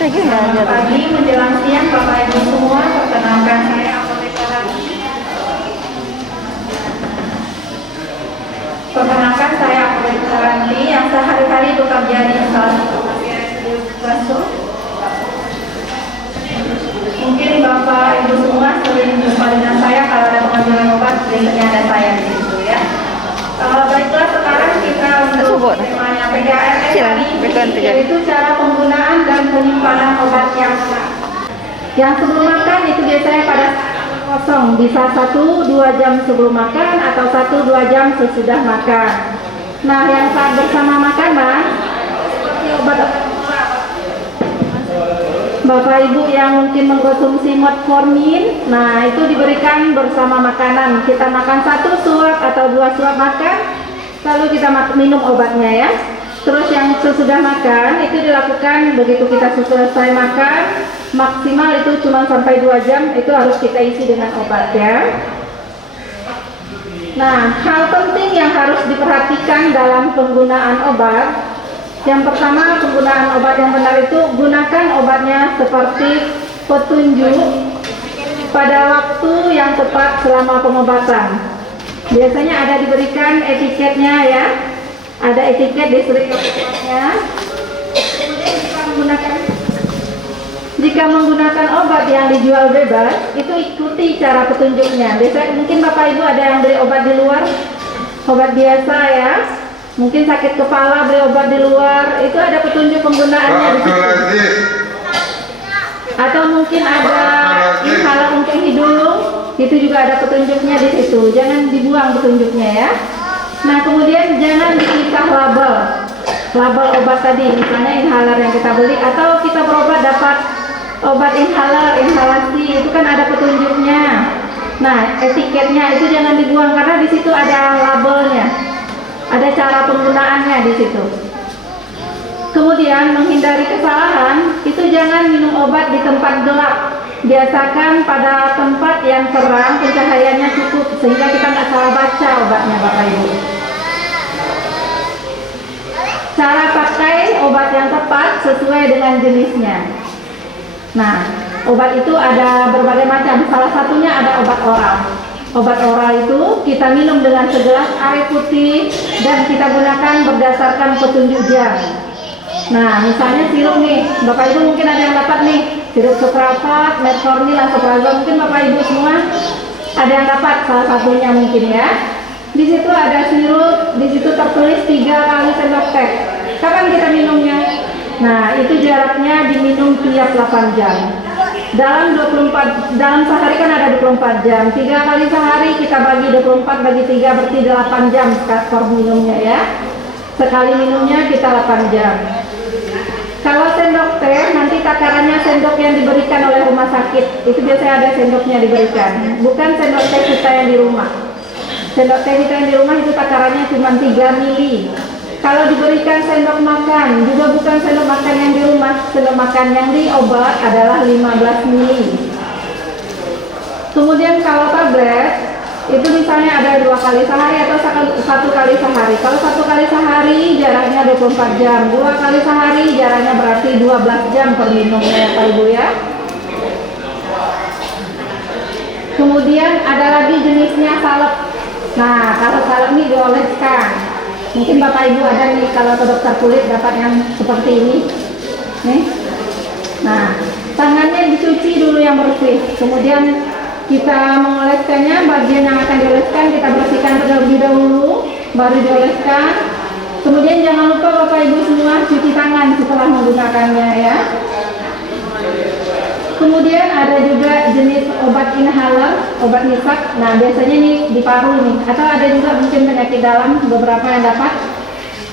Selamat pagi menjelang siang Bapak Ibu semua, perkenalkan saya Apotek Saranti. Perkenalkan saya Apotek Saranti yang sehari-hari bekerja di instalasi RSUD Baso. Mungkin Bapak Ibu semua sering jumpa dengan saya kalau ada pengambilan obat, biasanya ada saya di situ ya. Baiklah, sekarang kita untuk temanya PGRS hari ini, yaitu cara penggunaan dan penyimpanan obat yang benar. Yang sebelum makan itu biasanya pada saat kosong, bisa 1-2 jam sebelum makan atau 1-2 jam sesudah makan. Nah, yang saat bersama makanan seperti obat-obat Bapak Ibu yang mungkin mengkonsumsi metformin, nah itu diberikan bersama makanan. Kita makan 1 suap atau 2 suap makan, lalu kita minum obatnya ya. Terus yang sesudah makan itu dilakukan begitu kita selesai makan, maksimal itu cuma sampai 2 jam, itu harus kita isi dengan obat ya. Nah, hal penting yang harus diperhatikan dalam penggunaan obat. Yang pertama, penggunaan obat yang benar itu gunakan obatnya seperti petunjuk pada waktu yang tepat selama pengobatan. Biasanya ada diberikan etiketnya ya, ada etiket di seluruh obatnya. Jika menggunakan obat yang dijual bebas, itu ikuti cara petunjuknya. Biasanya mungkin Bapak Ibu ada yang beli obat di luar, obat biasa ya. Mungkin sakit kepala beli obat di luar, itu ada petunjuk penggunaannya di situ. Atau mungkin ada inhaler untuk hidung, itu juga ada petunjuknya di situ. Jangan dibuang petunjuknya ya. Nah, kemudian jangan dipisah label obat tadi, misalnya inhaler yang kita beli atau kita berobat dapat obat inhalasi, itu kan ada petunjuknya. Nah, etiketnya itu jangan dibuang karena di situ ada labelnya. Ada cara penggunaannya di situ. Kemudian menghindari kesalahan, itu jangan minum obat di tempat gelap. Biasakan pada tempat yang terang, pencahayaannya cukup sehingga kita nggak salah baca obatnya Bapak Ibu. Cara pakai obat yang tepat sesuai dengan jenisnya. Nah, obat itu ada berbagai macam. Salah satunya ada obat oral. Obat oral itu kita minum dengan segelas air putih dan kita gunakan berdasarkan petunjuk jam. Nah, misalnya sirup nih, Bapak Ibu mungkin ada yang dapat nih, sirup suprapat, metformin, lansoprazol, mungkin Bapak Ibu semua ada yang dapat salah satunya mungkin ya. Di situ ada sirup, di situ tertulis 3 kali sendok teh. Kapan kita minumnya? Nah, itu jaraknya diminum tiap 8 jam. Dalam sehari kan ada 24 jam. 3 kali sehari kita bagi 24 bagi 3 berarti 8 jam skor minumnya ya. Sekali minumnya kita 8 jam. Kalau sendok teh nanti takarannya sendok yang diberikan oleh rumah sakit. Itu biasanya ada sendoknya diberikan. Bukan sendok teh kita yang di rumah. Sendok teh kita yang di rumah itu takarannya cuma 3 mili. Kalau diberikan sendok makan, juga bukan sendok makan yang di rumah, sendok makan yang di obat adalah 15 mili. Kemudian kalau tablet, itu misalnya ada 2 kali sehari atau 1 kali sehari. Kalau 1 kali sehari jaraknya 24 jam, 2 kali sehari jaraknya berarti 12 jam per minumnya ya Pak Ibu ya. Kemudian ada lagi jenisnya salep. Nah, kalau salep ini dioleskan. Mungkin Bapak Ibu ada nih kalau ke dokter kulit dapat yang seperti ini nih. Nah, tangannya dicuci dulu yang bersih, kemudian kita mengoleskannya. Bagian yang akan dioleskan kita bersihkan terlebih dahulu, baru dioleskan. Kemudian jangan lupa Bapak Ibu semua cuci tangan setelah menggunakannya ya. Kemudian ada juga jenis obat inhaler, obat nisap. Nah, biasanya nih di paru nih, atau ada juga mungkin penyakit dalam, beberapa yang dapat.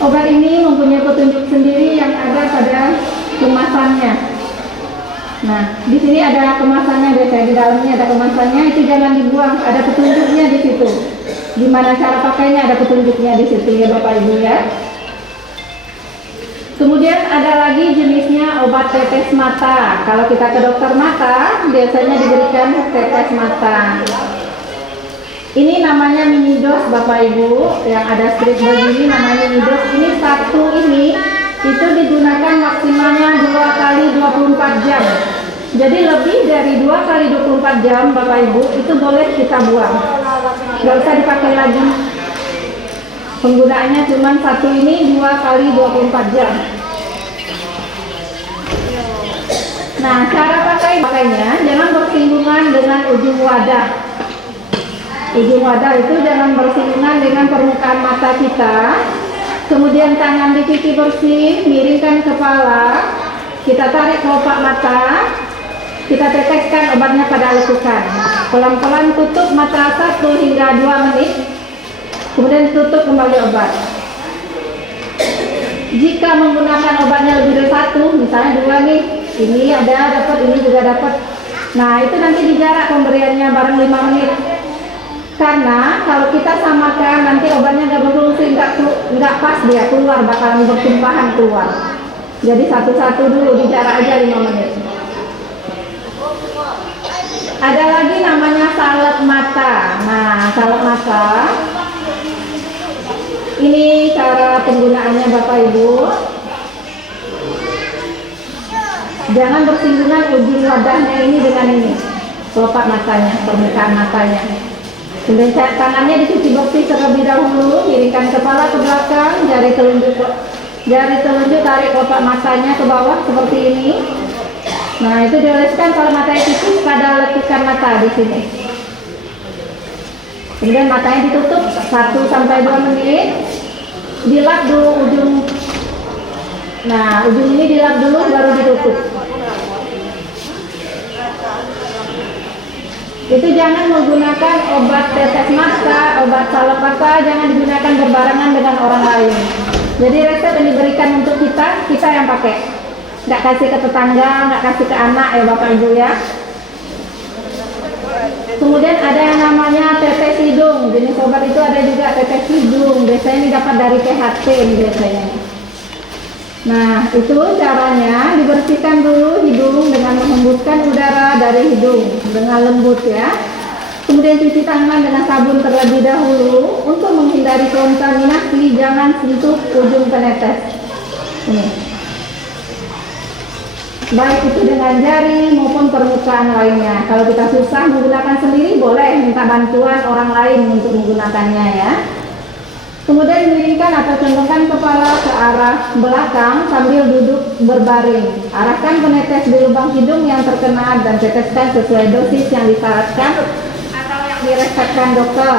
Obat ini mempunyai petunjuk sendiri yang ada pada kemasannya. Nah, di sini ada kemasannya, biasanya di dalamnya ada kemasannya, itu jangan dibuang, ada petunjuknya di situ. Gimana cara pakainya ada petunjuknya di situ ya Bapak Ibu ya. Kemudian ada lagi jenisnya obat tetes mata. Kalau kita ke dokter mata, biasanya diberikan tetes mata. Ini namanya minidos Bapak Ibu, yang ada strip begini namanya minidos. Ini satu ini itu digunakan maksimalnya 2 kali 24 Jadi lebih dari 2 kali 24 jam Bapak Ibu itu boleh kita buang. Nggak usah dipakai lagi. Penggunaannya cuma satu ini 2 kali 24 jam. Nah, cara pakainya jangan bersinggungan dengan ujung wadah. Ujung wadah itu jangan bersinggungan dengan permukaan mata kita. Kemudian tangan dicuci bersih, miringkan kepala, kita tarik kelopak mata, kita teteskan obatnya pada lekukan. Pelan-pelan tutup mata 1 hingga 2 menit, kemudian tutup kembali obat. Jika menggunakan obatnya lebih dari 1, misalnya 2 nih, ini ada dapat, ini juga dapat. Nah, itu nanti dijarak pemberiannya bareng 5 menit. Karena kalau kita samakan nanti obatnya nggak berfungsi, nggak pas dia keluar, bakalan bertumpahan keluar. Jadi satu-satu dulu, dijarak aja 5 menit. Ada lagi namanya salep mata. Nah, salep mata ini cara penggunaannya Bapak Ibu. Jangan bersinggungan ujung wadahnya ini dengan ini, kelopak matanya, permukaan matanya. Kemudian tangannya dicuci bersih terlebih dahulu, miringkan kepala ke belakang, jari telunjuk tarik kelopak matanya ke bawah seperti ini. Nah, itu dioleskan kalau matanya tipis pada lekukan mata di sini. Kemudian matanya ditutup 1 sampai 2 menit. Dilap dulu ujung. Nah, ujung ini dilap dulu baru ditutup. Itu jangan menggunakan obat tetes mata, obat salep mata, jangan digunakan berbarengan dengan orang lain. Jadi resep yang diberikan untuk kita yang pakai. Nggak kasih ke tetangga, nggak kasih ke anak ya Bapak Ibu ya. Kemudian ada yang namanya tetes hidung. Jenis obat itu ada juga tetes hidung. Biasanya ini dapat dari THT ini biasanya. Nah, itu caranya dibersihkan dulu hidung dengan menghembuskan udara dari hidung dengan lembut ya. Kemudian cuci tangan dengan sabun terlebih dahulu. Untuk menghindari kontaminasi, jangan sentuh ujung penetes. Ini. Baik itu dengan jari maupun permukaan lainnya. Kalau kita susah menggunakan sendiri, boleh minta bantuan orang lain untuk menggunakannya ya. Kemudian miringkan atau condongkan kepala ke arah belakang sambil duduk berbaring. Arahkan penetes di lubang hidung yang terkena dan teteskan sesuai dosis yang disyaratkan atau yang diresepkan dokter.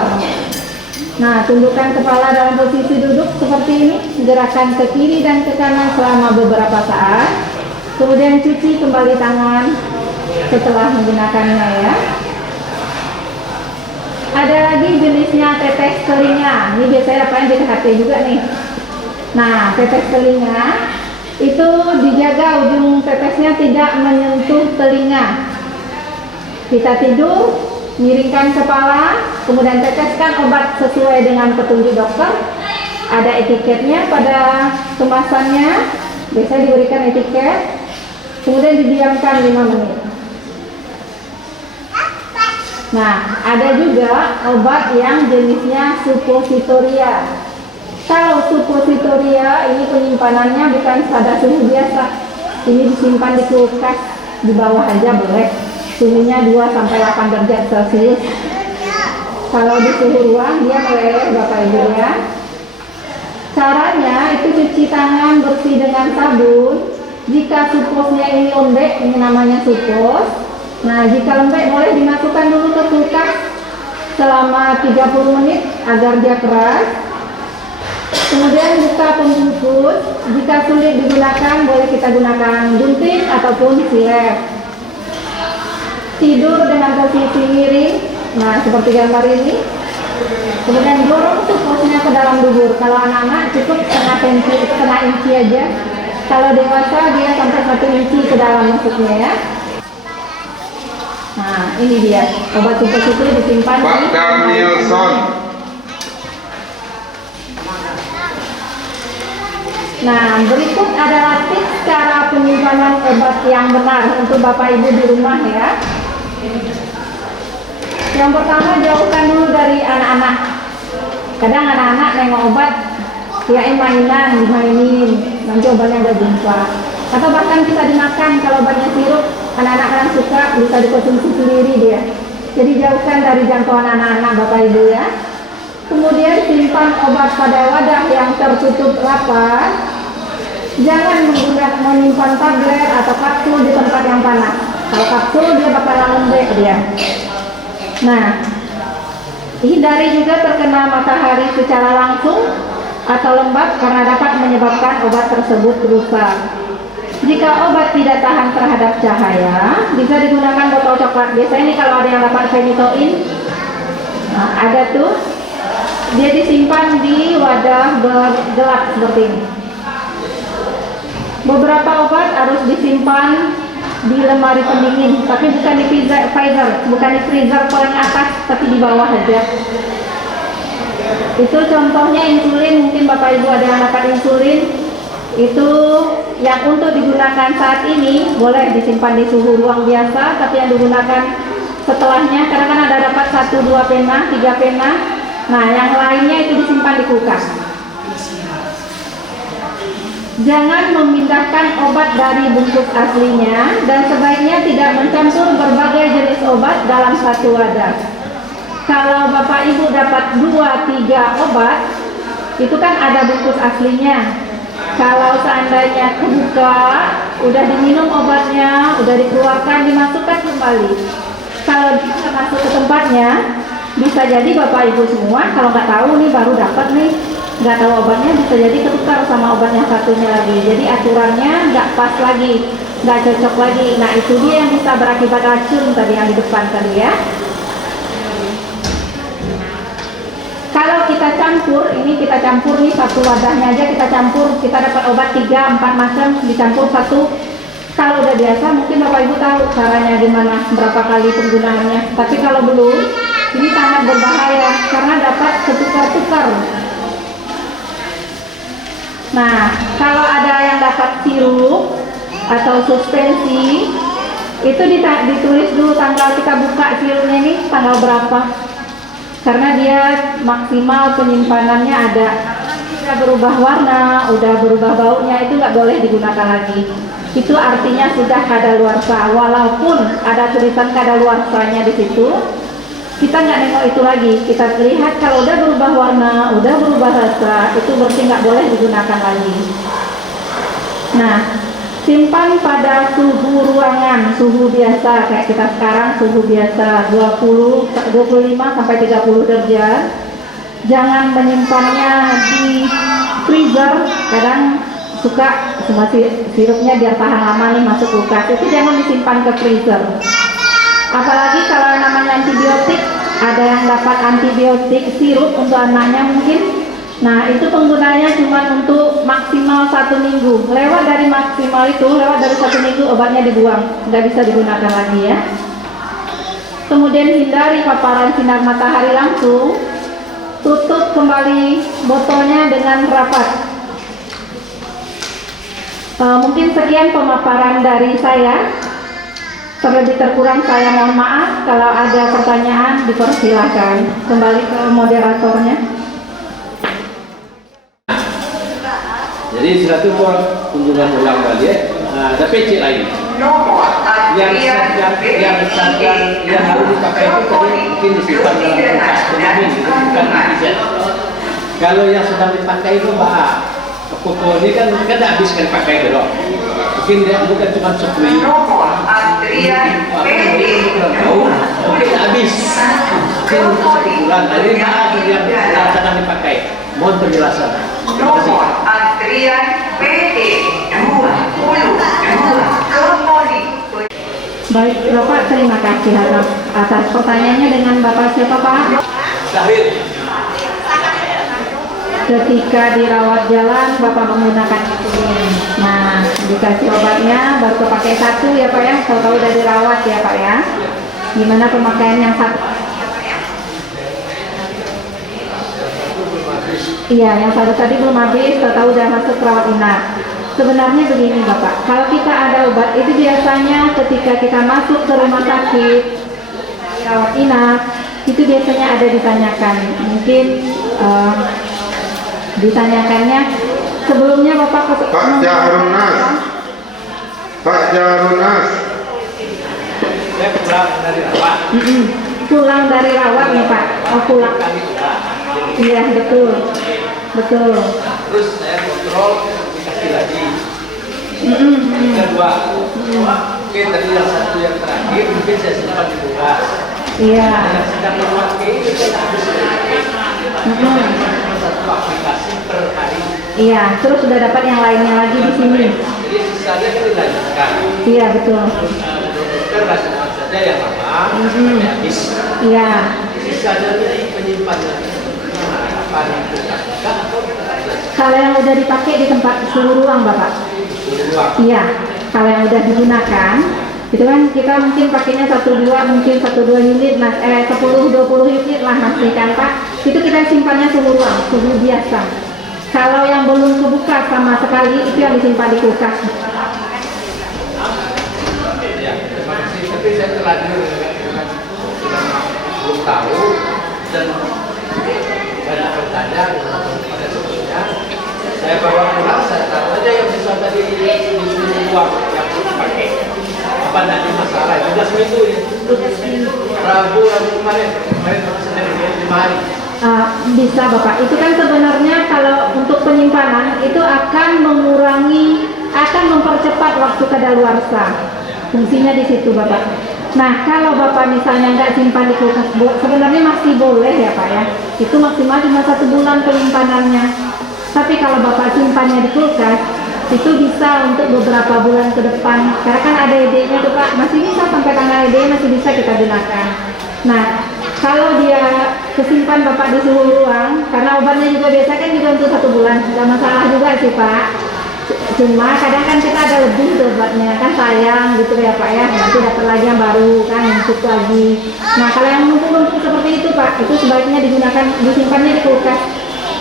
Nah, tundukkan kepala dalam posisi duduk seperti ini. Gerakan ke kiri dan ke kanan selama beberapa saat. Kemudian cuci kembali tangan setelah menggunakannya ya. Ada lagi jenisnya tetes telinga. Ini biasanya dapatnya di THT juga nih. Nah, tetes telinga itu dijaga ujung tetesnya tidak menyentuh telinga. Kita tidur, miringkan kepala, kemudian teteskan obat sesuai dengan petunjuk dokter. Ada etiketnya pada kemasannya. Biasanya diberikan etiket. Kemudian didiamkan 5 menit. Nah, ada juga obat yang jenisnya suppositoria. Kalau suppositoria ini penyimpanannya bukan pada suhu biasa. Ini disimpan di kulkas di bawah aja boleh. Suhunya 2-8 derajat Celcius. Kalau di suhu ruang dia meleleh Bapak Ibu ya. Caranya itu cuci tangan bersih dengan sabun. Jika supposnya ini lembek, ini namanya suppos. Nah, jika lembek boleh dimasukkan dulu ke kulkas selama 30 menit agar dia keras. Kemudian buka pembungkus. Jika sulit digunakan, boleh kita gunakan gunting ataupun silet. Tidur dengan posisi miring. Nah, seperti gambar ini. Kemudian dorong supposnya ke dalam dubur. Kalau anak-anak cukup setengah inci aja. Kalau dewasa dia sampai 1 inci ke dalam masuknya ya. Nah, ini dia obat suppos itu disimpan Pak di Danielson. Nah, berikut adalah tips cara penyimpanan obat yang benar untuk Bapak Ibu di rumah ya. Yang pertama, jauhkan dulu dari anak-anak. Kadang anak-anak nengok obat kirain mainan, dimainin, nanti obatnya nggak jumpa. Atau bahkan bisa dimakan kalau obatnya sirup, anak-anak kadang suka bisa dikonsumsi sendiri dia. Jadi jauhkan dari jangkauan anak-anak Bapak Ibu ya. Kemudian simpan obat pada wadah yang tertutup rapat. Jangan menyimpan tablet atau kapsul di tempat yang panas. Kalau kapsul dia bakalan lembek dia. Nah, hindari juga terkena matahari secara langsung atau lembab karena dapat menyebabkan obat tersebut rusak. Jika obat tidak tahan terhadap cahaya, bisa digunakan botol coklat. Biasanya ini kalau ada yang dapat phenytoin, nah, ada tuh, dia disimpan di wadah gelap seperti ini. Beberapa obat harus disimpan di lemari pendingin, tapi bukan di freezer, bukan di freezer paling atas, tapi di bawah aja. Itu contohnya insulin, mungkin Bapak Ibu ada yang dapat insulin, itu yang untuk digunakan saat ini boleh disimpan di suhu ruang biasa, tapi yang digunakan setelahnya, karena kan ada dapat 1-2 pena, 3 pena, nah yang lainnya itu disimpan di kulkas. Jangan memindahkan obat dari bungkus aslinya dan sebaiknya tidak mencampur berbagai jenis obat dalam satu wadah. Kalau Bapak Ibu dapat 2-3 obat, itu kan ada bungkus aslinya. Kalau seandainya kebuka, udah diminum obatnya, udah dikeluarkan, dimasukkan kembali. Kalau bisa masuk ke tempatnya, bisa jadi Bapak Ibu semua, kalau nggak tahu nih baru dapat nih, nggak tahu obatnya, bisa jadi ketukar sama obat yang satunya lagi. Jadi aturannya nggak pas lagi, nggak cocok lagi. Nah itu dia yang bisa berakibat racun tadi yang di depan tadi ya. Kalau kita campur, ini kita campur nih satu wadahnya aja kita campur, kita dapat obat 3-4 macam dicampur satu. Kalau udah biasa mungkin Bapak Ibu tahu caranya gimana, berapa kali penggunaannya. Tapi kalau belum, ini sangat berbahaya karena dapat ketukar-tukar. Nah, kalau ada yang dapat sirup atau suspensi, itu ditulis dulu tanggal kita buka sirupnya nih, tanggal berapa. Karena dia maksimal penyimpanannya ada. Udah berubah warna, udah berubah baunya, itu nggak boleh digunakan lagi. Itu artinya sudah kadaluarsa. Walaupun ada tulisan kadaluarsanya di situ, kita nggak nengok itu lagi. Kita lihat kalau udah berubah warna, udah berubah rasa, itu berarti nggak boleh digunakan lagi. Nah, simpan pada suhu ruangan, suhu biasa kayak kita sekarang, suhu biasa 25 sampai 30 derajat. Jangan menyimpannya di freezer, kadang suka sirupnya biar tahan lama nih masuk kulkas, itu jangan disimpan ke freezer. Apalagi kalau namanya antibiotik, ada yang dapat antibiotik sirup untuk anaknya mungkin. Nah itu penggunanya cuma untuk maksimal 1 minggu. Lewat dari maksimal itu, lewat dari 1 minggu obatnya dibuang, nggak bisa digunakan lagi ya. Kemudian hindari paparan sinar matahari langsung. Tutup kembali botolnya dengan rapat. Mungkin sekian pemaparan dari saya. Terlebih terkurang saya mohon maaf. Kalau ada pertanyaan dipersilahkan. Kembali ke moderatornya. Jadi setelah itu kunjungan ulang kali ya. Nah, ada PC lain. Yang harus dipakai itu tadi mungkin disimpan dalam kulkas pendingin, bukan netizen. Kalau yang sedang dipakai itu Mbak, pokok ini kan habis kan dipakai itu dong. Mungkin dia bukan cuma sepuluh. Mungkin habis. Mungkin untuk 1 bulan. Jadi yang sedang dipakai. Mohon penjelasan. Nomor antrian PT 22 Kemoli. Baik Bapak, terima kasih atas pertanyaannya. Dengan Bapak siapa Pak? Zahir. Ketika dirawat jalan Bapak menggunakan insulin. Nah dikasih obatnya baru pakai 1 ya Pak ya. Kalau udah dirawat ya Pak ya. Gimana pemakaian yang 1? Iya, yang 1 tadi belum habis, tahu udah masuk rawat inap. Sebenarnya begini Bapak, kalau kita ada obat itu biasanya ketika kita masuk ke rumah sakit, rawat inap, itu biasanya ada ditanyakan. Mungkin ditanyakannya sebelumnya Bapak Pak Jaharunas, pulang dari rawat. Pulang dari rawat nih Pak. Oh pulang. Kami pulang. Iya betul. Betul. Terus saya kontrol dikasih lagi. Mm-mm. Kedua, oke tadi yang satu yang terakhir mungkin saya simpan di kulkas. Iya. Yang sedang memakai itu saya habis dipakai. Cuma satu aplikasi per hari. Iya. Terus sudah dapat yang lainnya lagi di sini. Jadi sisanya kan dilanjutkan. Iya betul. Dokter kasih saja yang lama sampai habis. Iya. Sisanya penyimpannya apa yang kita atau Kalau yang udah dipakai di tempat seluruh ruang Bapak. ruang. Iya. Kalau yang udah digunakan, itu kan kita mungkin pakainya 1-2 mungkin 1-2 unit, 10-20 unit lah masih kan Pak. Itu kita simpannya suhu ruang, suhu biasa. Kalau yang belum kebuka sama sekali itu yang disimpan di kulkas. Ya, terima kasih. Tapi saya terlanjur dengan belum tahu dan banyak bertanya pada sebelumnya. Saya bawa pulang, saya taruh aja yang bisa tadi di uang yang dipakai. Apa nanti masalah? Juga seminggu ya. Rabu kemarin Senin 5 hari. Bisa Bapak, itu kan sebenarnya kalau untuk penyimpanan itu akan mempercepat waktu kadaluarsa. Fungsinya di situ Bapak. Nah kalau Bapak misalnya nggak simpan di kulkas, sebenarnya masih boleh ya Pak ya. Itu maksimal cuma 1 bulan penyimpanannya. Tapi kalau Bapak simpannya di kulkas, itu bisa untuk beberapa bulan ke depan. Karena kan ada ED-nya tuh Pak, masih bisa sampai tanggal ED masih bisa kita gunakan. Nah kalau dia kesimpan Bapak di suhu ruang, karena obatnya juga biasa kan juga untuk 1 bulan, nggak masalah juga sih Pak. Cuma kadang kan kita ada lebih tuh obatnya, kan sayang gitu ya Pak ya, nanti dapat lagi yang baru kan, numpuk lagi. Nah kalau yang numpuk-numpuk seperti itu Pak, itu sebaiknya disimpannya di kulkas.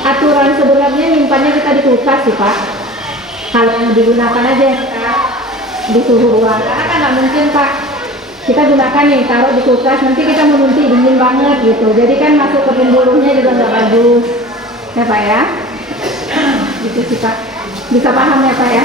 Aturan sebenarnya nyimpannya kita di kulkas sih Pak. Kalau yang digunakan aja di suhu ruang, karena kan nggak mungkin Pak kita gunakan nih, taruh di kulkas, nanti kita menunti dingin banget gitu, jadi kan masuk ke pembuluhnya juga nggak bagus ya Pak ya. Gitu sih Pak, bisa paham ya Pak ya.